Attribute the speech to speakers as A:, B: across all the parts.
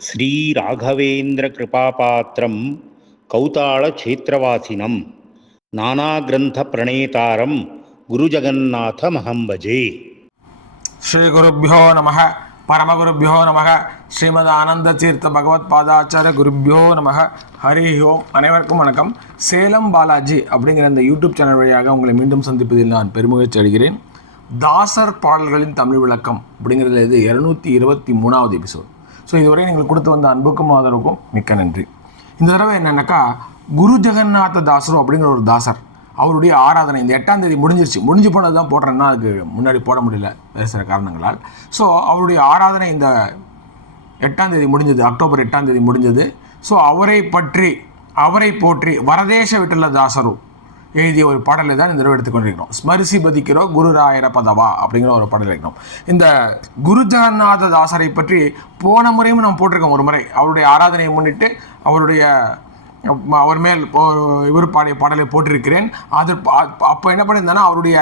A: श्रीराघवेन्द्रकृपापात्रं कौताळक्षेत्रवासिनं नानाग्रन्थप्रणेतारं गुरुजगन्नाथमहं भजे
B: ஸ்ரீ குருப்பியோ நம பரமகுருப்பியோ நம ஸ்ரீமத் ஆனந்த தீர்த்த பகவத் பாதாச்சார குருப்பியோ நம ஹரி ஓம் அனைவருக்கும் வணக்கம் சேலம் பாலாஜி அப்படிங்கிற இந்த யூடியூப் சேனல் வழியாக உங்களை மீண்டும் சந்திப்பதில் நான் பெருமகிழ்ச்சி அடைகிறேன் தாசர் பாடல்களின் தமிழ் விளக்கம் அப்படிங்கிறதுல இது இரநூத்தி இருபத்தி மூணாவது எபிசோட் ஸோ இதுவரை நீங்கள் கொடுத்து வந்த அன்புக்கும் ஆதரவுக்கும் மிக்க நன்றி. இந்த தடவை என்னென்னாக்கா குரு ஜெகநாத தாசரு அப்படிங்கிற ஒரு தாசர் அவருடைய ஆராதனை இந்த எட்டாம் தேதி முடிஞ்சிருச்சு. முடிஞ்சு போனது தான் போடுறேன்னா அதுக்கு முன்னாடி போட முடியல வேறு சில காரணங்களால். ஸோ அவருடைய ஆராதனை இந்த எட்டாம் தேதி முடிஞ்சது அக்டோபர் எட்டாம் தேதி முடிஞ்சது. ஸோ அவரை பற்றி அவரை போற்றி வரதேச விட்டல தாசரும் எழுதிய ஒரு பாடலை தான் இந்த தடவை எடுத்துக்கொண்டிருக்கிறோம் ஸ்மரிசி பதிக்கிறோ குருராயர பதவா அப்படிங்கிற ஒரு பாடல் இருக்கிறோம் இந்த குரு ஜெகநாத தாசரை பற்றி போன முறையும் நம்ம போட்டிருக்கோம் ஒரு முறை. அவருடைய ஆராதனையை முன்னிட்டு அவருடைய அவர் மேல் இவர் பாடிய பாடலை போட்டிருக்கிறேன். அது அப்போ என்ன பண்ணியிருந்தேன்னா அவருடைய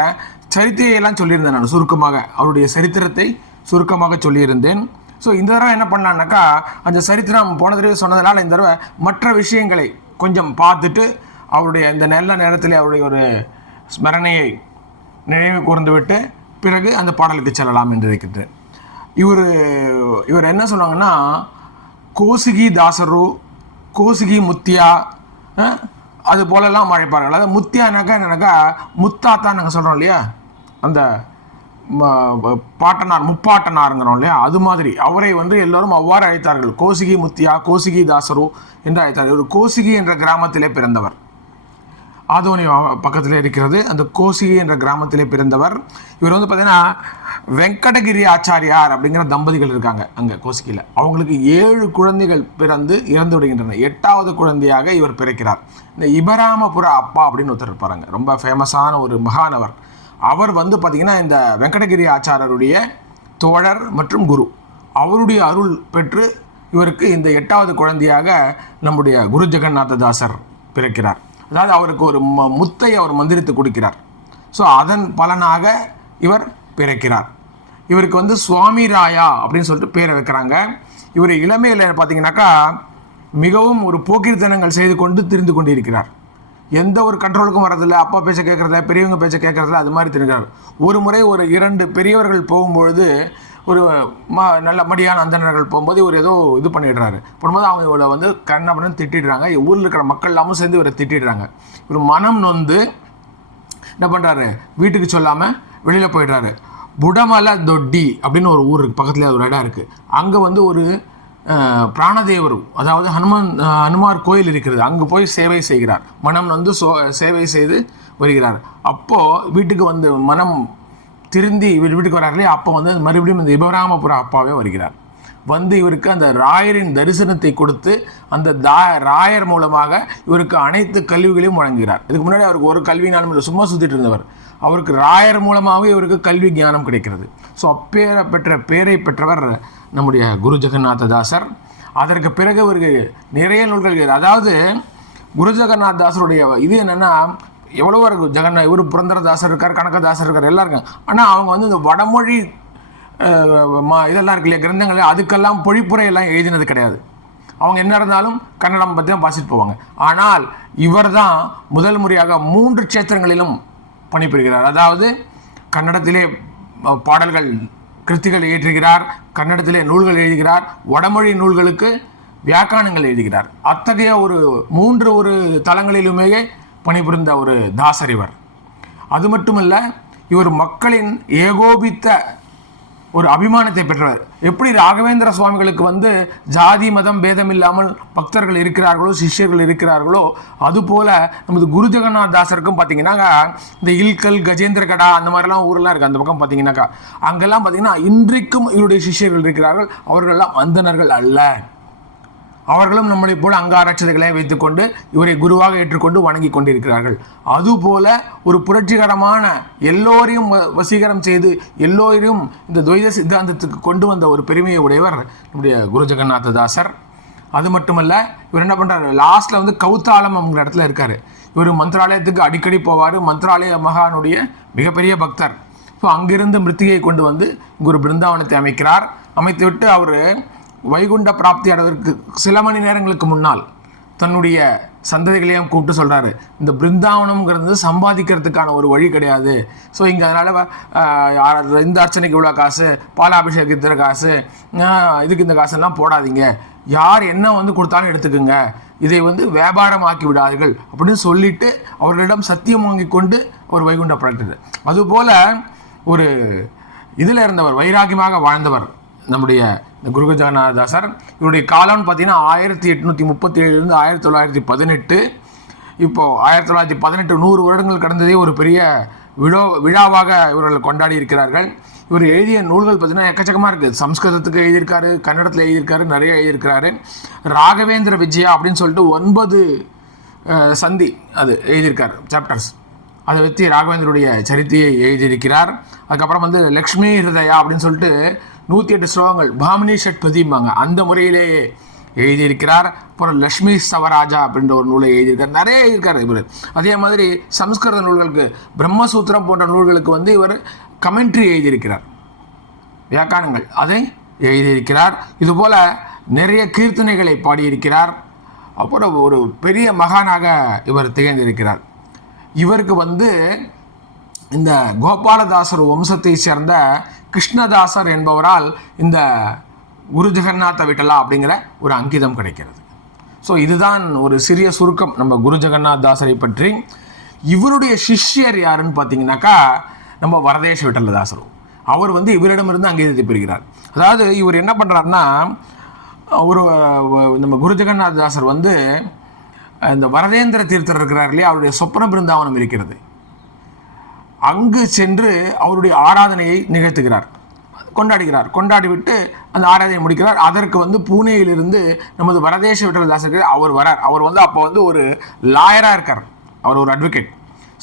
B: சரித்திரையெல்லாம் சொல்லியிருந்தேன் நான் சுருக்கமாக. அவருடைய சரித்திரத்தை சுருக்கமாக சொல்லியிருந்தேன். ஸோ இந்த தடவை என்ன பண்ணலான்னாக்கா அந்த சரித்திரம் போன தடவை சொன்னதுனால இந்த தடவை மற்ற விஷயங்களை கொஞ்சம் பார்த்துட்டு அவருடைய இந்த நல்ல நேரத்தில் அவருடைய ஒரு ஸ்மரணையை நினைவு கூர்ந்துவிட்டு பிறகு அந்த பாடலுக்கு செல்லலாம் என்று இருக்கின்றேன் இவர் இவர் என்ன சொன்னாங்கன்னா கோசுகி தாசரு கோசுகி முத்தியா அது போலெல்லாம் அழைப்பார்கள். அதாவது முத்தியானாக்கா என்னன்னாக்கா முத்தாத்தான் நாங்கள் சொல்கிறோம் இல்லையா? அந்த பாட்டனார் முப்பாட்டனாருங்கிறோம் இல்லையா? அது மாதிரி. அவரை வந்து எல்லோரும் அவ்வாறு அழைத்தார்கள். கோசிகி முத்தியா கோசிகி தாசரு என்று அழைத்தார் இவர் கோசிகி என்ற கிராமத்திலே பிறந்தவர். ஆதோனி பக்கத்தில் இருக்கிறது. அந்த கோசி என்ற கிராமத்திலே பிறந்தவர். இவர் வந்து பார்த்தீங்கன்னா வெங்கடகிரி ஆச்சாரியார் அப்படிங்கிற தம்பதிகள் இருக்காங்க அங்கே கோசிக்கியில் அவங்களுக்கு ஏழு குழந்தைகள் பிறந்து இறந்து விடுகின்றன. எட்டாவது குழந்தையாக இவர் பிறக்கிறார். இந்த இபராமபுர அப்பா அப்படின்னு ஒருத்தர் இருப்பாருங்க ரொம்ப ஃபேமஸான ஒரு மகானவர். அவர் வந்து பார்த்திங்கன்னா இந்த வெங்கடகிரி ஆச்சாரருடைய தோழர் மற்றும் குரு. அவருடைய அருள் பெற்று இவருக்கு இந்த எட்டாவது குழந்தையாக நம்முடைய குரு ஜெகநாத தாசர் பிறக்கிறார். அதாவது அவருக்கு ஒரு ம- முத்தை அவர் மந்திரித்து கொடுக்கிறார். ஸோ அதன் பலனாக இவர் பிறக்கிறார். இவருக்கு வந்து சுவாமி ராயா அப்படின்னு சொல்லிட்டு பேரை வைக்கிறாங்க. இவர் இளமையில் பார்த்தீங்கன்னாக்கா மிகவும் ஒரு போக்கிரித்தனங்கள் செய்து கொண்டு திரிந்து கொண்டு இருக்கிறார் எந்த ஒரு கண்ட்ரோலுக்கும் வரதில்லை அப்பா பேச்ச கேட்குறதில்ல பெரியவங்க பேச்ச கேட்குறதில்ல அது மாதிரி தெரிகிறார். ஒரு முறை ஒரு இரண்டு பெரியவர்கள் போகும்பொழுது ஒரு ம நல்ல மடியான அந்தனர்கள் போகும்போது இவர் ஏதோ இது பண்ணிடுறாரு. போகும்போது அவங்க இவரை வந்து கண்ணப்பன்னு திட்டிடுறாங்க. ஊரில் இருக்கிற மக்கள் எல்லாமும் சேர்ந்து இவரை திட்டிடுறாங்க. இவர் மனம் நொந்து என்ன பண்ணுறாரு வீட்டுக்கு சொல்லாமல் வெளியில் போயிடுறாரு. புடமல தொட்டி அப்படின்னு ஒரு ஊர் இருக்குது பக்கத்தில் ஒரு இடம் இருக்குது அங்கே வந்து ஒரு பிராணதேவர் அதாவது ஹனுமான் ஹனுமார் கோயில் இருக்கிறது. அங்கே போய் சேவை செய்கிறார். மனம் வந்து சோ சேவை செய்து வருகிறார். அப்போது வீட்டுக்கு வந்து மனம் திருந்தி இவர் வீட்டுக்கு வராங்களே அப்போ வந்து மறுபடியும் இந்த இபராமபுர அப்பாவே வருகிறார். வந்து இவருக்கு அந்த ராயரின் தரிசனத்தை கொடுத்து அந்த தா ராயர் மூலமாக இவருக்கு அனைத்து கல்விகளையும் வழங்குகிறார். இதுக்கு முன்னாடி அவருக்கு ஒரு கல்வி ஞானம் இல்லை சும்மா சுற்றிட்டு இருந்தவர். அவருக்கு ராயர் மூலமாகவே இவருக்கு கல்வி ஞானம் கிடைக்கிறது. ஸோ அப்பேர பெற்ற பேரை பெற்றவர் நம்முடைய குரு ஜெகநாத தாசர். அதற்கு பிறகு இவருக்கு நிறைய நூல்கள் அதாவது குரு ஜெகநாத் தாசருடைய இது என்னென்னா எவ்வளவோ இருக்குது ஜெகன் இவர் புரந்தரதாசர் இருக்கார் கனகதாசர் இருக்கார் எல்லாம் இருக்காங்க. ஆனால் அவங்க வந்து இந்த வடமொழி மா ம- இதெல்லாம் இருக்கு இல்லையா கிரந்தங்கள் அதுக்கெல்லாம் பொழிப்புரையெல்லாம் எழுதினது கிடையாது. அவங்க என்ன இருந்தாலும் கன்னடம் பற்றி தான் வாசிட்டு போவாங்க. ஆனால் இவர் தான் முதல் முறையாக மூன்று க்ஷேத்திரங்களிலும் பணிபுரிகிறார். அதாவது கன்னடத்திலே பாடல்கள் கிருத்திகள் இயற்றுகிறார் கன்னடத்திலே நூல்கள் எழுதுகிறார் வடமொழி நூல்களுக்கு வியாக்கானங்கள் எழுதுகிறார். அத்தகைய ஒரு மூன்று ஒரு தலங்களிலுமே பணிபுரிந்த ஒரு தாசர் இவர். அது மட்டுமல்ல இவர் மக்களின் ஏகோபித்த ஒரு அபிமானத்தை பெற்றவர். எப்படி ராகவேந்திர சுவாமிகளுக்கு வந்து ஜாதி மதம் பேதம் இல்லாமல் பக்தர்கள் இருக்கிறார்களோ சிஷ்யர்கள் இருக்கிறார்களோ அதுபோல நமது குரு ஜெகநாத் தாசருக்கும் பார்த்தீங்கன்னாக்கா இந்த இல்கல் கஜேந்திரகடா அந்த மாதிரிலாம் ஊரெல்லாம் இருக்குது அந்த பக்கம் பார்த்தீங்கன்னாக்கா அங்கெல்லாம் பார்த்தீங்கன்னா இன்றைக்கும் இவருடைய சிஷ்யர்கள் இருக்கிறார்கள் அவர்களெல்லாம் வந்தனர்கள் அல்ல. அவர்களும் நம்மளைப் போல அங்காரட்சதைகளை வைத்துக்கொண்டு இவரை குருவாக ஏற்றுக்கொண்டு வணங்கி கொண்டிருக்கிறார்கள். அதுபோல ஒரு புரட்சிகரமான எல்லோரையும் வ- வசீகரம் செய்து எல்லோரையும் இந்த துவைத சித்தாந்தத்துக்கு கொண்டு வந்த ஒரு பெருமையை உடையவர் நம்முடைய குரு ஜெகநாத தாசர் அது மட்டுமல்ல இவர் என்ன பண்ணுறாரு லாஸ்ட்டில் வந்து கௌத்தாலம் அப்படிங்கிற இடத்துல இருக்கார். இவர் மந்திராலயத்துக்கு அடிக்கடி போவார். மந்திராலய மகானுடைய மிகப்பெரிய பக்தர். ஸோ அங்கிருந்து மிருத்திகையை கொண்டு வந்து குரு பிருந்தாவனத்தை அமைக்கிறார். அமைத்துவிட்டு அவர் வைகுண்ட பிராப்தி அடைவதற்கு சில மணி நேரங்களுக்கு முன்னால் தன்னுடைய சந்ததிகளையும் கூப்பிட்டு சொல்கிறாரு இந்த பிருந்தாவனம்ங்கிறது சம்பாதிக்கிறதுக்கான ஒரு வழி கிடையாது. ஸோ இங்கே அதனால் இந்த அர்ச்சனைக்கு இவ்வளோ காசு பாலாபிஷேகத்துக்கு காசு இதுக்கு இந்த காசெல்லாம் போடாதீங்க. யார் என்ன வந்து கொடுத்தாலும் எடுத்துக்கோங்க. இதை வந்து வியாபாரமாக்கி விடாதீர்கள் அப்படின்னு சொல்லிட்டு அவர்களிடம் சத்தியம் வாங்கி கொண்டு அவர் வைகுண்ட பிராப்தி அதுபோல் ஒரு இதில் இருந்தவர் வைராகியமாக வாழ்ந்தவர் நம்முடைய இந்த குருகு இவருடைய காலம்னு பார்த்தீங்கன்னா ஆயிரத்தி எட்நூற்றி முப்பத்தி ஏழுலேருந்து ஆயிரத்தி தொள்ளாயிரத்தி பதினெட்டு. இப்போது ஆயிரத்தி தொள்ளாயிரத்தி பதினெட்டு நூறு வருடங்கள் கடந்ததே ஒரு பெரிய விழோ விழாவாக இவர்கள் கொண்டாடி இருக்கிறார்கள். இவர் எழுதிய நூல்கள் பார்த்தீங்கன்னா எக்கச்சக்கமாக இருக்குது சம்ஸ்கிருதத்துக்கு எழுதியிருக்காரு கன்னடத்தில் எழுதியிருக்காரு நிறைய எழுதியிருக்கிறாரு. ராகவேந்திர விஜயா அப்படின்னு சொல்லிட்டு ஒன்பது சந்தி அது எழுதியிருக்கார் சாப்டர்ஸ் அதை வச்சு ராகவேந்தருடைய சரித்தியை எழுதியிருக்கிறார். அதுக்கப்புறம் வந்து லக்ஷ்மி ஹிருதயா அப்படின்னு சொல்லிட்டு நூற்றி எட்டு ஸ்லோகங்கள். பாமினி ஷட்பதிம்பாங்க அந்த முறையிலேயே எழுதியிருக்கிறார். அப்புறம் லக்ஷ்மி சவராஜா அப்படின்ற ஒரு நூலை எழுதியிருக்கார். நிறைய எழுதியிருக்கார் இவர். அதே மாதிரி சம்ஸ்கிருத நூல்களுக்கு பிரம்மசூத்திரம் போன்ற நூல்களுக்கு வந்து இவர் கமெண்ட்ரி எழுதியிருக்கிறார். வியாக்கானங்கள் அதை எழுதியிருக்கிறார். இதுபோல் நிறைய கீர்த்தனைகளை பாடியிருக்கிறார். அப்புறம் ஒரு பெரிய மகானாக இவர் திகழ்ந்திருக்கிறார். இவருக்கு வந்து இந்த கோபாலதாசர் வம்சத்தை சேர்ந்த கிருஷ்ணதாசர் என்பவரால் இந்த குரு ஜெகநாத விட்டலா அப்படிங்கிற ஒரு அங்கிதம் கிடைக்கிறது. ஸோ இதுதான் ஒரு சிறிய சுருக்கம். நம்ம குரு ஜெகநாத் தாசரை பற்றி. இவருடைய சிஷ்யர் யாருன்னு பார்த்தீங்கன்னாக்கா நம்ம வரதேஷ் விட்டலதாசர். அவர் வந்து இவரிடமிருந்து அங்கீதத்தை பெறுகிறார். அதாவது இவர் என்ன பண்ணுறாருன்னா ஒரு நம்ம குரு ஜெகநாத் தாசர் வந்து இந்த வரதேந்திர தீர்த்தர் இருக்கிறார் இல்லையா? அவருடைய சொப்ன பிருந்தாவனம் இருக்கிறது. அங்கு சென்று அவருடைய ஆராதனையை நிகழ்த்துகிறார். கொண்டாடுகிறார். கொண்டாடிவிட்டு அந்த ஆராதனை முடிக்கிறார். அதற்கு வந்து பூனேயிலிருந்து நமது வரதேச விட்டலதாசருக்கு அவர் வரார். அவர் வந்து அப்போ வந்து ஒரு லாயராக இருக்கார். அவர் ஒரு அட்வொகேட்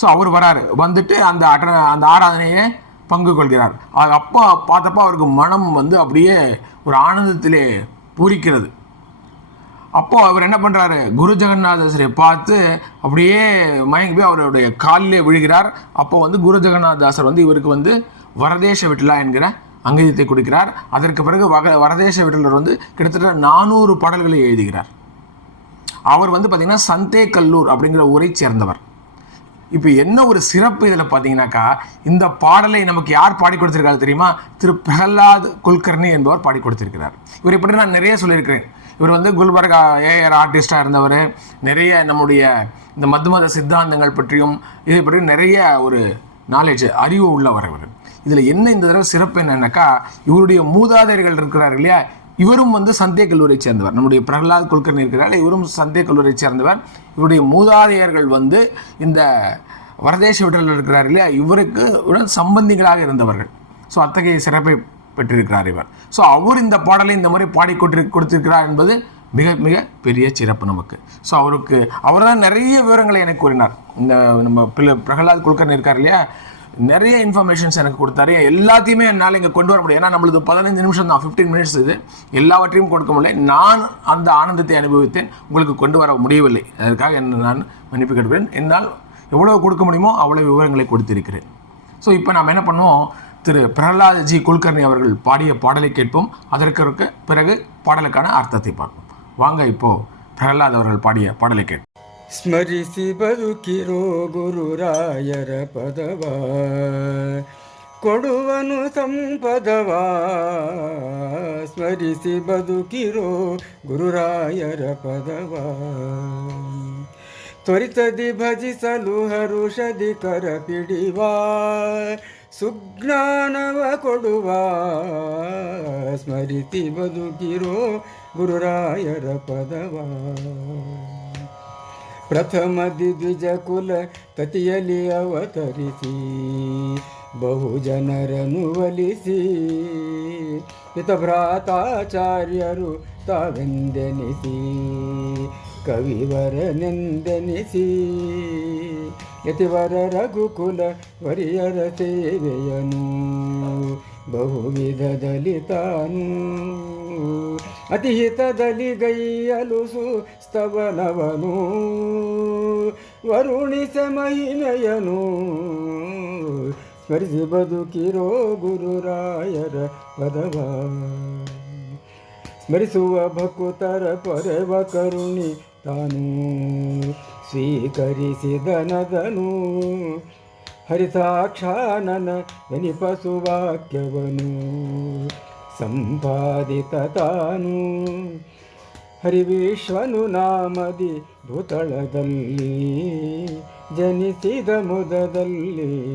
B: ஸோ அவர் வராரு. வந்துட்டு அந்த அட்ட அந்த ஆராதனையை பங்கு கொள்கிறார். அது அப்போ பார்த்தப்போ அவருக்கு மனம் வந்து அப்படியே ஒரு ஆனந்தத்திலே பூரிக்கிறது. அப்போது அவர் என்ன பண்ணுறாரு குரு ஜெகநாதரை பார்த்து அப்படியே மயங்கி போய் அவருடைய காலிலே விழுகிறார். அப்போ வந்து குரு ஜெகநாதாசர் வந்து இவருக்கு வந்து வரதேச விட்டலா என்கிற அங்கீதத்தை கொடுக்கிறார். அதற்கு பிறகு வக வரதேச விட்டலர் வந்து கிட்டத்தட்ட நானூறு பாடல்களை எழுதுகிறார். அவர் வந்து பார்த்திங்கன்னா சந்தே கல்லூர் அப்படிங்கிற ஊரை சேர்ந்தவர். இப்போ என்ன ஒரு சிறப்பு இதில் பார்த்தீங்கன்னாக்கா இந்த பாடலை நமக்கு யார் பாடி கொடுத்துருக்காரு தெரியுமா? திரு பிரகலாத் குல்கர்ணி என்பவர் பாடி கொடுத்திருக்கிறார். இவர் இப்படி நான் நிறைய சொல்லியிருக்கிறேன். இவர் வந்து குல்பர்கா ஏஆர் ஆர்டிஸ்டாக இருந்தவர். நிறைய நம்முடைய இந்த மதுமத சித்தாந்தங்கள் பற்றியும் இது பற்றி நிறைய ஒரு நாலேஜ் அறிவு உள்ளவர் இவர். இதில் என்ன இந்த தடவை சிறப்பு என்னன்னாக்கா இவருடைய மூதாதையர்கள் இருக்கிறார் இல்லையா? இவரும் வந்து சந்தே கல்லூரியை சேர்ந்தவர். நம்முடைய பிரகலாத் குல்கர்னி இருக்கிறார். இவரும் சந்தே கல்லூரியை சேர்ந்தவர். இவருடைய மூதாதையர்கள் வந்து இந்த வரதேச வீட்டில் இருக்கிறார் இல்லையா? இவருக்கு உடன் சம்பந்திகளாக இருந்தவர்கள். ஸோ அத்தகைய சிறப்பை பெற்றிருக்கிறார் இவர். ஸோ அவர் இந்த பாடலை இந்த மாதிரி பாடி கொண்டு கொடுத்திருக்கிறார் என்பது மிக மிக பெரிய சிறப்பு நமக்கு. ஸோ அவருக்கு அவர் தான் நிறைய விவரங்களை எனக்கு கூறினார். இந்த நம்ம பிள்ளை பிரகலாத் குல்கர்னி இருக்கார் இல்லையா? நிறைய இன்ஃபர்மேஷன்ஸ் எனக்கு கொடுத்தாரு. எல்லாத்தையுமே என்னால் இங்கே கொண்டு வர முடியும். ஏன்னா நம்மளது பதினஞ்சு நிமிஷம் தான் ஃபிஃப்டீன் மினிட்ஸ் இது. எல்லாவற்றையும் கொடுக்க முடியல. நான் அந்த ஆனந்தத்தை அனுபவித்தேன். உங்களுக்கு கொண்டு வர முடியவில்லை. அதற்காக என்ன நான் மன்னிப்பு கேட்கிறேன் என்னால் எவ்வளோ கொடுக்க முடியுமோ அவ்வளோ விவரங்களை கொடுத்திருக்கிறேன். ஸோ இப்போ நாம் என்ன பண்ணுவோம்? திரு பிரகலாத் ஜி குல்கர்னி அவர்கள் பாடிய பாடலை கேட்போம் அதற்கு பிறகு பாடலுக்கான அர்த்தத்தை பார்ப்போம் வாங்க இப்போ பிரகலாத் அவர்கள் பாடிய பாடலை கேட்போம்
C: ಸ್ಮರಿಸಿ ಬದುಕಿರೋ ಗುರುರಾಯರ ಪದವ ಕೊಡುವನು ಸಂಪದವ ಸ್ಮರಿಸಿ ಬದುಕಿರೋ ಗುರುರಾಯರ ಪದವ ತ್ವರಿತದಿ ಭಜಿಸಲು ಹರುಷದಿ ಕರ ಪಿಡಿವ ಸುಜ್ಞಾನವ ಕೊಡುವ ಸ್ಮರಿತಿ ಬದುಕಿರೋ ಗುರುರಾಯರ ಪದವ. ಪ್ರಥಮ ದ್ವಿಜ ಕುಲ ತತಿಯಲ್ಲಿ ಅವತರಿಸಿ ಬಹು ಜನರನ್ನು ಒಲಿಸಿ. ಹಿತಭ್ರಾತಾಚಾರ್ಯರು ತಾವೆಂದೆನಿಸಿ ಕವಿವರನೆಂದೆನಿಸಿ ಯತಿವರ ರಘುಕುಲ ವರಿಯರ ಸೇವೆಯನು ಬಹುವಿಧದಲ್ಲಿ ತಾನು ಅತಿಹಿತದಲ್ಲಿ ಗೈಯಲು ಸುಸ್ತವನವನು ವರುಣಿಸ ಮಹಿಮೆಯನು. ಸ್ಮರಿಸಿ ಬದುಕಿರೋ ಗುರುರಾಯರ ಪದವ ಸ್ಮರಿಸುವ ಭಕ್ತರ ಪರವ ಕರುಣಿ ತಾನು ಸ್ವೀಕರಿಸಿದನದನು ಹರಿಸಾಕ್ಷಾನನ ಎನಿಪಸು ವಾಕ್ಯವನು. ಸಂಪಾದಿತ ತಾನು. ಹರಿವಿಶ್ವನು ನಾಮದಿ ಭೂತಳದಲ್ಲಿ ಜನಿಸಿದ ಮುದದಲ್ಲಿ.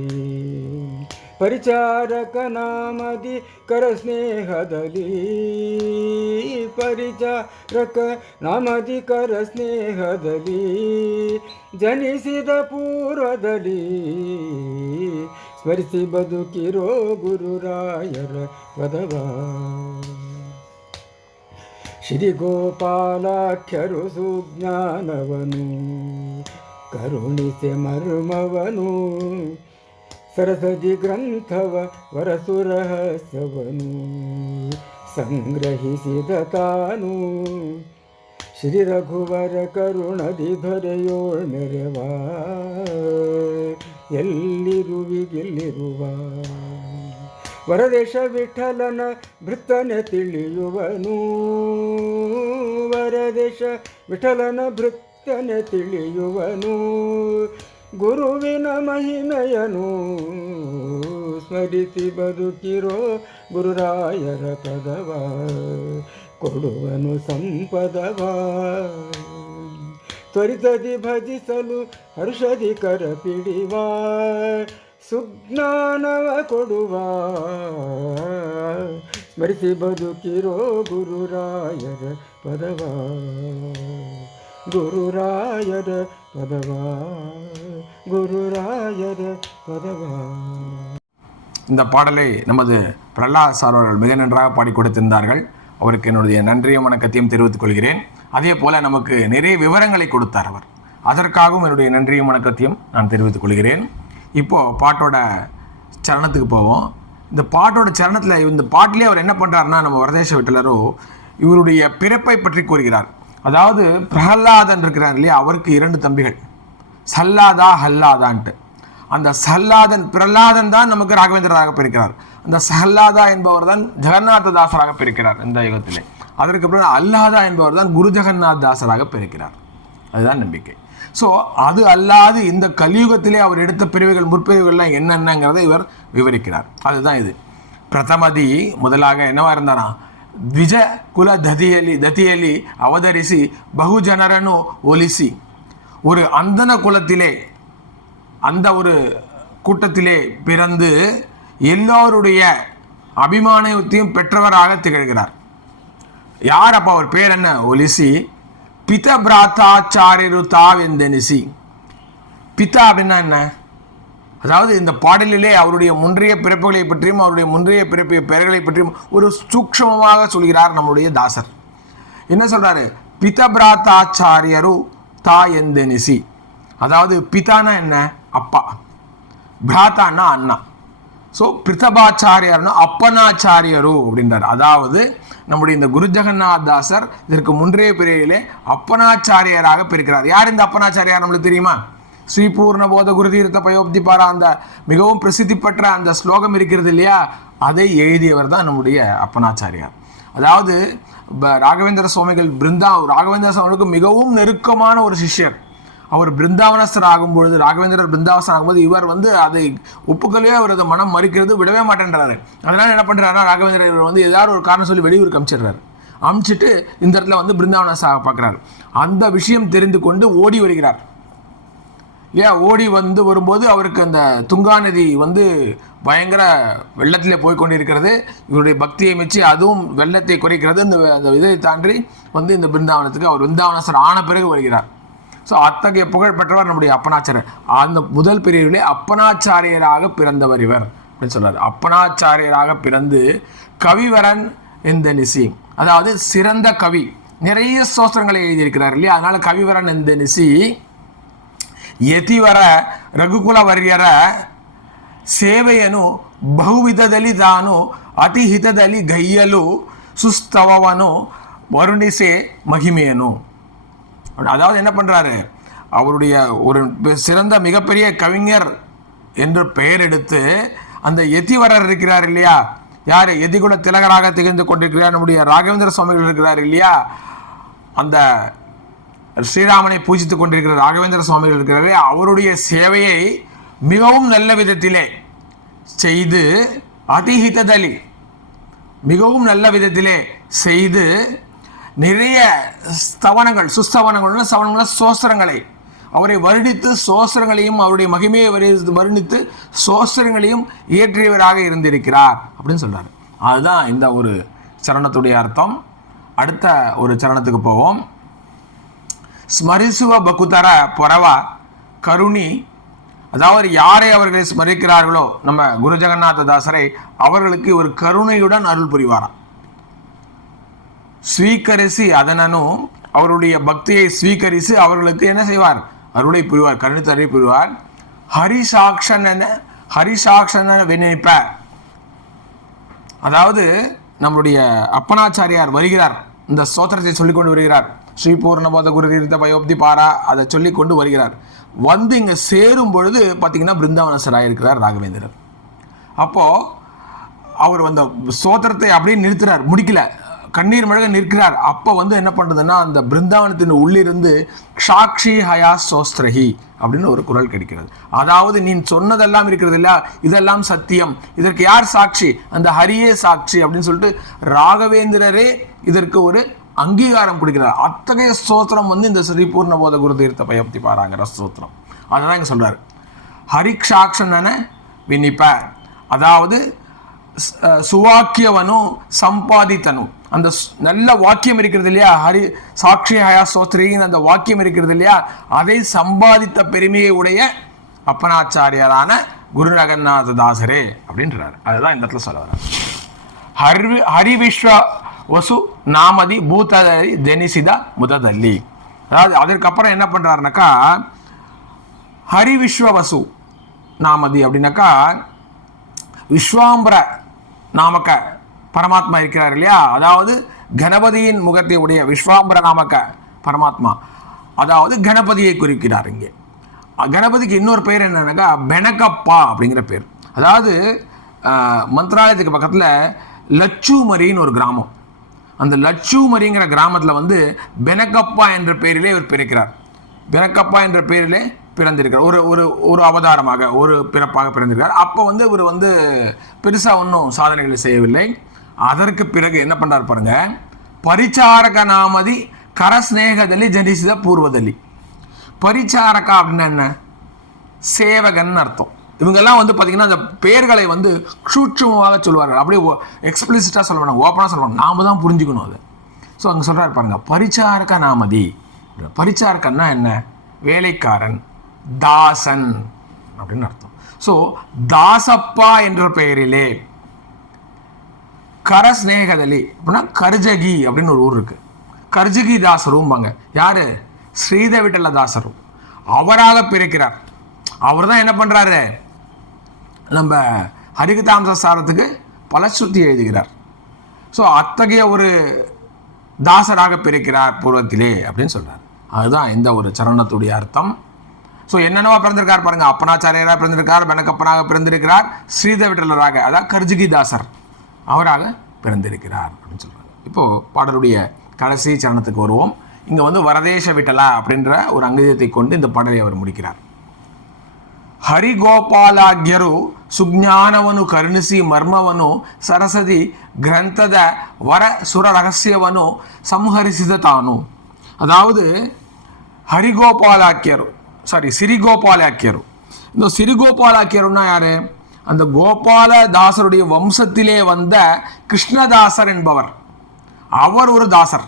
C: ಪರಿಚಾರಕ ನಾಮದಿ ಕರ ಸ್ನೇಹದಲ್ಲಿ ಪರಿಚಾರಕ ನಾಮದಿ ಕರ ಸ್ನೇಹದಲ್ಲಿ ಜನಿಸಿದ ಪೂರ್ವದಲ್ಲಿ ಸ್ಮರಿಸಿ ಬದುಕಿರೋ ಗುರುರಾಯರ ಪದವ. ಶ್ರೀ ಗೋಪಾಲಾಖ್ಯರು ಸುಜ್ಞಾನವನು, ಕರುಣಿಸೆ ಮರ್ಮವನು ಸರಸಜಿ ಗ್ರಂಥವ ವರಸುರಹಸವನು ಸಂಗ್ರಹಿಸಿದ ತಾನು. ಶ್ರೀ ರಘುವರ ಕರುಣದಿ ದೊರೆಯೋಳ್ ಮೆರೆವ ಎಲ್ಲಿರುವಿಗಿಲ್ಲಿರುವ? ವರದೇಶ ವಿಠಲನ ಭೃತ್ತನೆ ತಿಳಿಯುವನು. ವರದೇಶ ವಿಠಲನ ಭೃತ್ತನೆ ತಿಳಿಯುವನು. ಗುರುವಿನ ಮಹಿಮೆಯನು. ಸ್ಮರಿಸಿ ಬದುಕಿರೋ ಗುರುರಾಯರ ಪದವ, ಕೊಡುವನು ಸಂಪದವ. ತ್ವರಿತದಿ ಭಜಿಸಲು ಹರ್ಷದಿ ಕರ ಪಿಡಿವ ಸುಜ್ಞಾನವ ಕೊಡುವ. ಸ್ಮರಿಸಿ ಬದುಕಿರೋ ಗುರುರಾಯರ ಪದವ, ಗುರುರಾಯರ
B: இந்த பாடலை நமது பிரகலாத் சார் அவர்கள் மிக நன்றாக பாடி கொடுத்திருந்தார்கள். அவருக்கு என்னுடைய நன்றியும் வணக்கத்தையும் தெரிவித்துக் கொள்கிறேன். அதே போல் நமக்கு நிறைய விவரங்களை கொடுத்தார் அவர். அதற்காகவும் என்னுடைய நன்றியும் வணக்கத்தையும் நான் தெரிவித்துக் கொள்கிறேன். இப்போது பாட்டோட சரணத்துக்கு போவோம். இந்த பாட்டோட சரணத்தில் இந்த பாட்டிலே அவர் என்ன பண்ணுறாருன்னா நம்ம வரதேச விட்டலரோ இவருடைய பிறப்பை பற்றி கூறுகிறார். அதாவது பிரஹல்லாதன் இருக்கிறார் இல்லையா? அவருக்கு இரண்டு தம்பிகள். சல்லாதா ஹல்லாதான்ட்டு. அந்த சல்லாதன் பிரலாதன் தான் நமக்கு ராகவேந்திரராக பிரிக்கிறார் அந்த சல்லாதா என்பவர் தான் ஜெகநாத தாசராக பிரிக்கிறார் இந்த யுகத்திலே. அதற்கு பிறகு அல்லாதா என்பவர் தான் குரு ஜெகநாத் தாசராக பிரிக்கிறார் அதுதான் நம்பிக்கை. ஸோ அது அல்லாது இந்த கலியுகத்திலே அவர் எடுத்த பிரிவுகள் முற்பிரிவுகள்லாம் என்னென்னங்கிறதை இவர் விவரிக்கிறார். அதுதான் இது. பிரதமதி முதலாக என்னவா இருந்தாராம்? ದ್ವಿಜ ಕುಲ ದದಿಯಲ್ಲಿ ದತಿಯಲ್ಲಿ ಅವತರಿಸಿ ಬಹುಜನರನ್ನು ಒಲಿಸಿ ஒரு அந்தன குலத்திலே அந்த ஒரு கூட்டத்திலே பிறந்து எல்லோருடைய அபிமானத்தையும் பெற்றவராக திகழ்கிறார் யார் அப்போ அவர் பேர் என்ன ஒலிசி பித பிராத்தாச்சாரியரு தாவெந்தனிசி பிதா அப்படின்னா என்ன அதாவது இந்த பாடலிலே அவருடைய முன்றைய பிறப்புகளை பற்றியும் அவருடைய முன்றைய பிறப்பிய பெயர்களை பற்றியும் ஒரு சூக்ஷ்மமாக சொல்கிறார் நம்முடைய தாசர். என்ன சொல்கிறாரு பிதபிராத்தாச்சாரியரு தா எந்தனிசி அதாவது பிதானா என்ன? அப்பா. பிராத்தான்னா அண்ணா. ஸோ பிரித்தபாச்சாரியார்னா அப்பனாச்சாரியரு அப்படின்றார். அதாவது நம்முடைய இந்த குரு ஜெகநாத் தாசர் இதற்கு முன்றைய பிரிவிலே அப்பனாச்சாரியராக பிரிக்கிறார் யார் இந்த அப்பனாச்சாரியார் நம்மளுக்கு தெரியுமா? ஸ்ரீபூர்ண பூர்ணபோத குருதீர்த்த பயோப்தி பாரா அந்த மிகவும் பிரசித்தி பெற்ற அந்த ஸ்லோகம் இருக்கிறது இல்லையா? அதை எழுதியவர் தான் நம்முடைய அப்பனாச்சாரியார். அதாவது ராகவேந்திர சுவாமிகள் பிருந்தா ராகவேந்திர சுவாமிகளுக்கு மிகவும் நெருக்கமான ஒரு சிஷ்யர். அவர் பிருந்தாவனஸ்தர் ஆகும்பொழுது ராகவேந்திரர் பிருந்தாவசன் ஆகும்போது இவர் வந்து அதை ஒப்புக்கலையே அவரது மனம் மறிக்கிறது விடவே மாட்டேன்றாரு. அதனால என்ன பண்ணுறாருன்னா ராகவேந்திரர் இவர் வந்து ஏதாவது ஒரு காரணம் சொல்லி வெளியூருக்கு அமிச்சிடுறாரு. அமிச்சிட்டு இந்த இடத்துல வந்து பிருந்தாவனஸாக பார்க்குறாரு. அந்த விஷயம் தெரிந்து கொண்டு ஓடி வருகிறார். இல்லையா? ஓடி வந்து வரும்போது அவருக்கு அந்த துங்கா நதி வந்து பயங்கர வெள்ளத்திலே போய்கொண்டிருக்கிறது இவருடைய பக்தியை மிச்சு அதுவும் வெள்ளத்தை குறைக்கிறது. இந்த அந்த இதை தாண்டி வந்து இந்த பிருந்தாவனத்துக்கு அவர் பிருந்தாவனசர் ஆன பிறகு வருகிறார். ஸோ அத்தகைய புகழ் பெற்றவர் நம்முடைய அப்பனாச்சாரியர். அந்த முதல் பிரிவிலே அப்பனாச்சாரியராக பிறந்தவர் இவர் அப்படின்னு சொல்கிறார் அப்பனாச்சாரியராக பிறந்து கவிவரன் இந்த நிசி அதாவது சிறந்த கவி நிறைய சோஸ்திரங்களை எழுதியிருக்கிறார் இல்லையா? அதனால கவிவரன் இந்த நிசி ಯತಿವರ ರಘುಕುಲ ವರ್ಯರ ಸೇವೆಯನ್ನು ಬಹುವಿಧದಲ್ಲಿ ತಾನು ಅತಿ ಹಿತದಲ್ಲಿ ಗೈಯಲು ಸುಸ್ತವವನು வருணிசே மகிமையனு அதாவது என்ன பண்றாரு அவருடைய ஒரு சிறந்த மிகப்பெரிய கவிஞர் என்று பெயர் எடுத்து அந்த எத்திவரர் இருக்கிறார் இல்லையா யார் எதிகுல திலகராக திகழ்ந்து கொண்டிருக்கிறார் நம்முடைய ராகவேந்திர சுவாமிகள் இருக்கிறார் இல்லையா அந்த ஸ்ரீராமனை பூஜித்துக் கொண்டிருக்கிற ராகவேந்திர சுவாமிகள் இருக்கிறாரே அவருடைய சேவையை மிகவும் நல்ல விதத்திலே செய்து அதிஹிததலி மிகவும் நல்ல விதத்திலே செய்து நிறைய ஸ்தவனங்கள் சுஸ்தவனங்கள் சவனங்கள் சோஸ்திரங்களை அவரை வருணித்து சோஸ்திரங்களையும் அவருடைய மகிமையை வரி- வருணித்து சோஸ்திரங்களையும் இயற்றியவராக இருந்திருக்கிறார் அப்படின்னு சொல்கிறார் அதுதான் இந்த ஒரு சரணத்துடைய அர்த்தம். அடுத்த ஒரு சரணத்துக்கு போவோம். ஸ்மரிசுவ பகுதர பொறவா கருணி. அதாவது யாரை அவர்களை ஸ்மரிக்கிறார்களோ நம்ம குரு ஜெகநாத தாசரை அவர்களுக்கு ஒரு கருணையுடன் அருள் புரிவாராம். ஸ்வீகரிசி அதனனும் அவருடைய பக்தியை ஸ்வீகரித்து அவர்களுக்கு என்ன செய்வார்? அருளை புரிவார் கருணித்தரை புரிவார். ஹரிசாட்சணன ஹரிசாட்சணன வினைப்ப. அதாவது நம்முடைய அப்பனாச்சாரியார் வருகிறார். இந்த சோத்திரத்தை சொல்லிக்கொண்டு வருகிறார். ஸ்ரீ பூர்ணபோத குரு தீர்த்த பயோப்தி பாரா அதை சொல்லி கொண்டு வருகிறார். வந்து இங்கே சேரும் பொழுது பார்த்தீங்கன்னா பிருந்தாவனசராக இருக்கிறார் ராகவேந்திரர். அப்போது அவர் அந்த சோத்திரத்தை அப்படியே நிறுத்துறார். முடிக்கல. கண்ணீர் மழக நிற்கிறார். அப்போ வந்து என்ன பண்ணுறதுன்னா அந்த பிருந்தாவனத்தின் உள்ளிருந்து சாக்ஷி ஹயா சோஸ்திரஹி அப்படின்னு ஒரு குரல் கிடைக்கிறது. அதாவது நீ சொன்னதெல்லாம் இருக்கிறது இல்லையா? இதெல்லாம் சத்தியம். இதற்கு யார் சாட்சி? அந்த ஹரியே சாட்சி அப்படின்னு சொல்லிட்டு ராகவேந்திரரே இதற்கு ஒரு அங்கீகாரம் கொடுக்கிறார். அத்தகைய ஸ்தோத்திரம் வந்து இந்த ஸ்ரீ பூர்ணபோத குரு தீர்த்த பயப்தி பாராங்கிற ஸ்தோத்திரம். அதான் இங்கே சொல்றாரு. ஹரிக்ஷாக்ஷன வினிப்ப. அதாவது சுவாக்கியவனும் சம்பாதித்தனும் அந்த நல்ல வாக்கியம் இருக்கிறது இல்லையா? ஹரி சாட்சி ஹயா சோத்ரியின் அந்த வாக்கியம் இருக்கிறது இல்லையா? அதை சம்பாதித்த பெருமையை உடைய அப்பனாச்சாரியாரான குருநகநாத தாசரே அப்படின்றார். அதுதான் இந்த இடத்துல சொல்ல வர்றார். ஹரி ஹரிவிஸ்வ வசு நாமதி பூததி ஜெனிசிதா முததல்லி. அதாவது அதற்கப்புறம் என்ன பண்ணுறாருனாக்கா ஹரிவிஸ்வ வசு நாமதி அப்படின்னாக்கா விஸ்வாம்பர நாமக்க பரமாத்மா இருக்கிறார் இல்லையா? அதாவது கணபதியின் முகத்தை உடைய விஸ்வாம்பர நாமக்க பரமாத்மா. அதாவது கணபதியை குறிக்கிறார் இங்கே. கணபதிக்கு இன்னொரு பேர் என்னன்னாக்கா பெனகப்பா அப்படிங்கிற பேர். அதாவது மந்திராலயத்துக்கு பக்கத்தில் லட்சுமரின்னு ஒரு கிராமம். அந்த லட்சுமரிங்கிற கிராமத்தில் வந்து பெனகப்பா என்ற பெயரிலே இவர் பிறக்கிறார். பெனக்கப்பா என்ற பெயரிலே பிறந்திருக்கிறார். ஒரு ஒரு ஒரு அவதாரமாக ஒரு பிறப்பாக பிறந்திருக்கிறார். அப்போ வந்து இவர் வந்து பெருசாக ஒன்றும் சாதனைகளை செய்யவில்லை. அதற்கு பிறகு என்ன பண்ணுறார் பாருங்க. பரிச்சாரக நாமதி கரஸ்நேகதலி ஜனிசித பூர்வதலி. பரிச்சாரகா அப்படின்னு என்ன? சேவகன் அர்த்தம். இவங்கெல்லாம் வந்து பார்த்திங்கன்னா அந்த பெயர்களை வந்து சூட்சமாக சொல்லுவார்கள். அப்படியே எக்ஸ்பிளிசிட்டாக சொல்லுவாங்க ஓப்பனாக சொல்லுவாங்க. நாம தான் புரிஞ்சுக்கணும் அது. ஸோ அங்கே சொல்கிறாரு பாருங்க பரிச்சாரக நாமதி பரிச்சாரகன்னா என்ன? வேலைக்காரன் தாசன் அப்படின்னு அர்த்தம். ஸோ தாசப்பா என்ற பெயரிலே கரஸ்நேகதலி அப்படின்னா கர்ஜகி அப்படின்னு ஒரு ஊர் இருக்குது கர்ஜகி தாசரும்பாங்க. யார்? ஸ்ரீதவிட்டல தாசரும் அவராக பிறக்கிறார். அவர் தான் என்ன பண்ணுறாரு நம்ம ஹரிகதாம்ச சாரத்துக்கு பலஸ்ருத்தி எழுதுகிறார். ஸோ அத்தகைய ஒரு தாசராக பிறக்கிறார் பூர்வத்திலே அப்படின்னு சொல்கிறார் அதுதான் இந்த ஒரு சரணத்துடைய அர்த்தம். ஸோ என்னென்னவா பிறந்திருக்கார் பாருங்க. அப்பனாச்சாரியராக பிறந்திருக்கார் பெனக்கப்பனாக பிறந்திருக்கிறார் ஸ்ரீதவிட்டலராக அதாவது கர்ஜிகி தாசர். அவராக பிறந்திருக்கிறார் அப்படின்னு சொல்றாங்க இப்போ பாடலுடைய கடைசி சரணத்துக்கு வருவோம் இங்க வந்து வரதேச விட்டலா அப்படின்ற ஒரு அங்கீதத்தை கொண்டு இந்த பாடலை அவர் முடிக்கிறார் ಹರಿಗೋಪಾಲಾಗ್ಯರು ಸುಜ್ಞಾನವನ್ನು ಕರುಣಿಸಿ ಮರ್ಮವನ್ನು ಸರಸದಿ ಗ್ರಂಥದ ವರ ಸುರ ರಹಸ್ಯವನ್ನು ಸಂಹರಿಸಿದ ತಾನು அதாவது ஹரிகோபாலாக்கியர் சாரி சிறிகோபாலாக்கியர் இந்த சிறிகோபாலாக்கியர்னா யாரு அந்த கோபாலதாசருடைய வம்சத்திலே வந்த கிருஷ்ணதாசர் என்பவர். அவர் ஒரு தாசர்.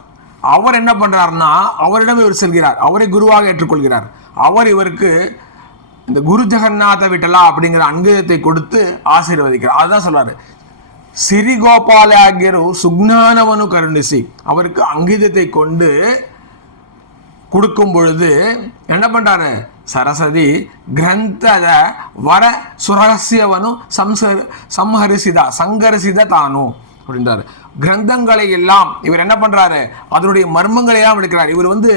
B: அவர் என்ன பண்ணுறாருன்னா அவரிடம் இவர் செல்கிறார். அவரை குருவாக ஏற்றுக்கொள்கிறார். அவர் இவருக்கு இந்த குரு ஜெகநாத விட்டலா அப்படிங்கிற அங்கீதத்தை கொடுத்து ஆசீர்வதிக்கிறார். அதுதான் சொல்வார் சிறிகோபால ஆகியரு சுக்ஞானவனு கருணிசி அவருக்கு அங்கீதத்தை கொண்டு கொடுக்கும் பொழுது என்ன பண்ணுறாரு ಸರಸದಿ ಗ್ರಂಥದ ವರ ಸುರಹಸ್ಯವನ್ನು ಸಂಸರ್ ಸಂಹರಿಸಿದ சங்கரிசித தானு அப்படின்றார் கிரந்தங்களை எல்லாம் இவர் என்ன பண்ணுறாரு அதனுடைய மர்மங்களை எல்லாம் எடுக்கிறார் இவர் வந்து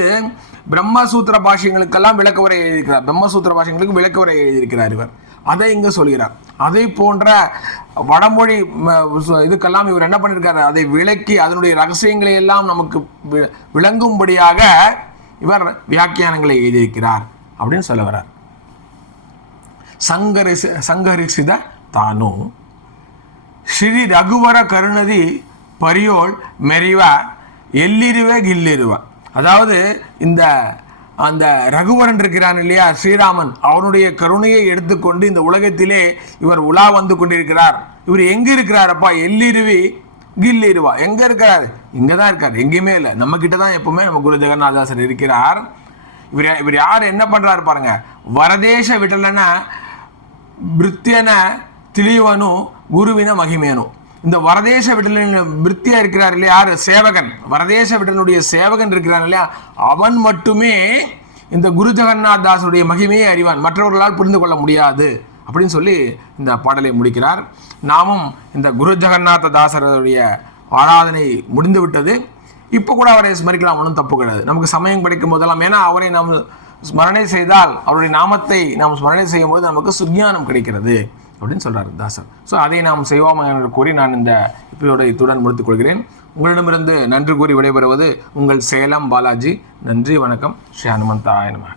B: பிரம்மசூத்திர பாஷியங்களுக்கெல்லாம் விளக்க உரை எழுதியிருக்கிறார். பிரம்மசூத்திர பாஷியங்களுக்கு விளக்க உரை எழுதியிருக்கிறார் இவர். அதை இங்கே சொல்கிறார். அதை போன்ற வடமொழி இதுக்கெல்லாம் இவர் என்ன பண்ணியிருக்காரு? அதை விளக்கி அதனுடைய ரகசியங்களை எல்லாம் நமக்கு விளங்கும்படியாக இவர் வியாக்கியானங்களை எழுதியிருக்கிறார். அப்படின்னு சொல்ல வர்றார். சங்கரிசி சங்கரிசித தானும் ஸ்ரீ ரகுவர கருணதி பரியோள் மெரிவா எல்லிருவே கில்லிருவா அதாவது இந்த அந்த ரகுவரன் இருக்கிறான் இல்லையா ஸ்ரீராமன் அவனுடைய கருணையை எடுத்துக்கொண்டு இந்த உலகத்திலே இவர் உலா வந்து கொண்டிருக்கிறார். இவர் எங்கே இருக்கிறாரப்பா? எல்லிருவி கில்லிருவா எங்க இருக்கிறார்? இங்கே தான் இருக்கார். எங்கேயுமே இல்லை. நம்மக்கிட்ட தான் எப்பவுமே நம்ம குரு ஜெகநாதாசர் இருக்கிறார். இவர் இவர் யார் என்ன பண்ணுறாரு பாருங்க. வரதேச விடலன பிருத்தியன திளிவனும் குருவின மகிமேனும் இந்த வரதேச விடலின் பிருத்தியா இருக்கிறார் இல்லையா? யார்? சேவகன். வரதேச விடலனுடைய சேவகன் இருக்கிறார் இல்லையா? அவன் மட்டுமே இந்த குரு ஜெகநாத் தாசனுடைய மகிமையை அறிவான். மற்றவர்களால் புரிந்து கொள்ள முடியாது. அப்படின்னு சொல்லி இந்த பாடலை முடிக்கிறார். நாமும் இந்த குரு ஜெகநாத தாசருடைய ஆராதனை முடிந்துவிட்டது. இப்போ கூட அவரை ஸ்மரிக்கலாம் ஒன்றும் தப்பு கிடையாது. நமக்கு சமயம் கிடைக்கும் போதெல்லாம் ஏன்னா அவரை நாம் ஸ்மரணை செய்தால் அவருடைய நாமத்தை நாம் ஸ்மரணை செய்யும் போது நமக்கு சுஜானம் கிடைக்கிறது அப்படின்னு சொல்கிறார் தாசர். ஸோ அதை நாம் செய்வோம் என்று கூறி நான் இந்த இப்போட இத்துடன் முடித்துக் கொள்கிறேன். உங்களிடமிருந்து நன்றி கூறி விடைபெறுவது உங்கள் சேலம் பாலாஜி. நன்றி வணக்கம். ஸ்ரீ ஹனுமந்தாய நமக.